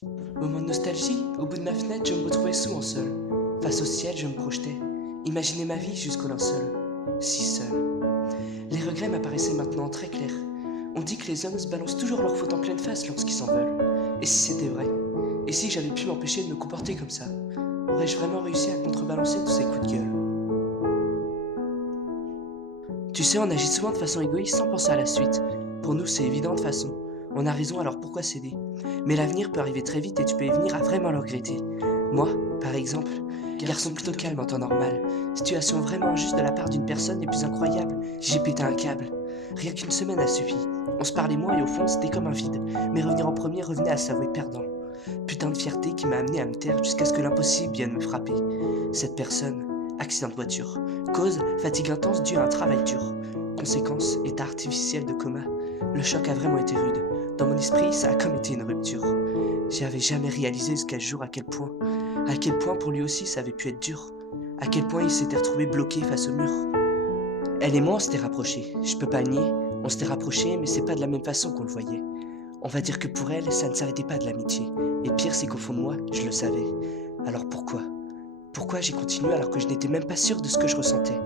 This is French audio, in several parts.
Moment de nostalgie, au bout de ma fenêtre, je me retrouvais souvent seul. Face au ciel, je me projetais. Imaginais ma vie jusqu'au linceul. Si seul. Les regrets m'apparaissaient maintenant très clairs. On dit que les hommes se balancent toujours leurs fautes en pleine face lorsqu'ils s'en veulent. Et si c'était vrai? Et si j'avais pu m'empêcher de me comporter comme ça? Aurais-je vraiment réussi à contrebalancer tous ces coups de gueule? Tu sais, on agit souvent de façon égoïste sans penser à la suite. Pour nous, c'est évident de façon. On a raison, alors pourquoi céder? Mais l'avenir peut arriver très vite et tu peux y venir à vraiment le regretter. Moi, par exemple, garçon plutôt calme en temps normal, situation vraiment injuste de la part d'une personne les plus incroyables, j'ai pété un câble. Rien qu'une semaine a suffi. On se parlait moins et au fond, c'était comme un vide. Mais revenir en premier revenait à s'avouer perdant. Putain de fierté qui m'a amené à me taire jusqu'à ce que l'impossible vienne me frapper. Cette personne, accident de voiture. Cause, fatigue intense due à un travail dur. Conséquence, état artificiel de coma. Le choc a vraiment été rude. Dans mon esprit, ça a comme été une rupture. J'avais jamais réalisé jusqu'à ce jour à quel point pour lui aussi ça avait pu être dur. À quel point il s'était retrouvé bloqué face au mur. Elle et moi, on s'était rapprochés. Je peux pas le nier, on s'était rapprochés, mais c'est pas de la même façon qu'on le voyait. On va dire que pour elle, ça ne s'arrêtait pas de l'amitié. Et pire, c'est qu'au fond de moi, je le savais. Alors pourquoi? Pourquoi j'ai continué alors que je n'étais même pas sûr de ce que je ressentais?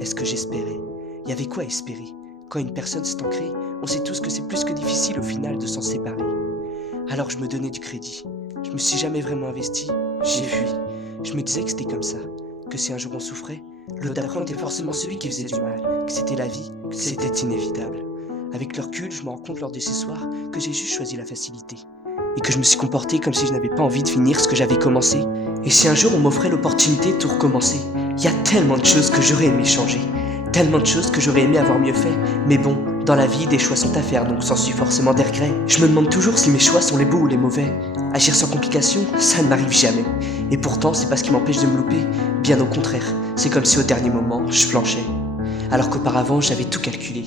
Est-ce que j'espérais? Il y avait quoi à espérer? Quand une personne s'est ancrée, on sait tous que c'est plus que difficile au final de s'en séparer. Alors je me donnais du crédit. Je me suis jamais vraiment investi. J'ai fui. Je me disais que c'était comme ça. Que si un jour on souffrait, l'autre d'après était forcément celui qui faisait du mal. Que c'était la vie, que c'était inévitable. Avec le recul, je me rends compte lors de ces soirs que j'ai juste choisi la facilité. Et que je me suis comporté comme si je n'avais pas envie de finir ce que j'avais commencé. Et si un jour on m'offrait l'opportunité de tout recommencer, il y a tellement de choses que j'aurais aimé changer. Tellement de choses que j'aurais aimé avoir mieux fait. Mais bon, dans la vie, des choix sont à faire, donc s'ensuit forcément des regrets. Je me demande toujours si mes choix sont les beaux ou les mauvais. Agir sans complication, ça ne m'arrive jamais. Et pourtant, c'est pas ce qui m'empêche de me louper. Bien au contraire, c'est comme si au dernier moment, je flanchais. Alors qu'auparavant, j'avais tout calculé.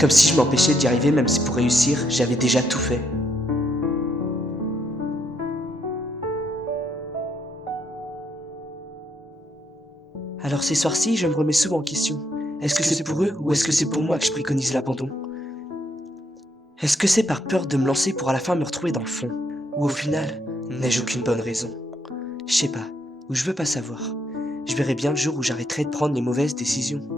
Comme si je m'empêchais d'y arriver, même si pour réussir, j'avais déjà tout fait. Alors ces soirs-ci, je me remets souvent en question. Est-ce que c'est pour eux ou est-ce que c'est pour moi que je préconise l'abandon? Est-ce que c'est par peur de me lancer pour à la fin me retrouver dans le fond? Ou au final, n'ai-je aucune bonne raison? Je sais pas, ou je veux pas savoir. Je verrai bien le jour où j'arrêterai de prendre les mauvaises décisions.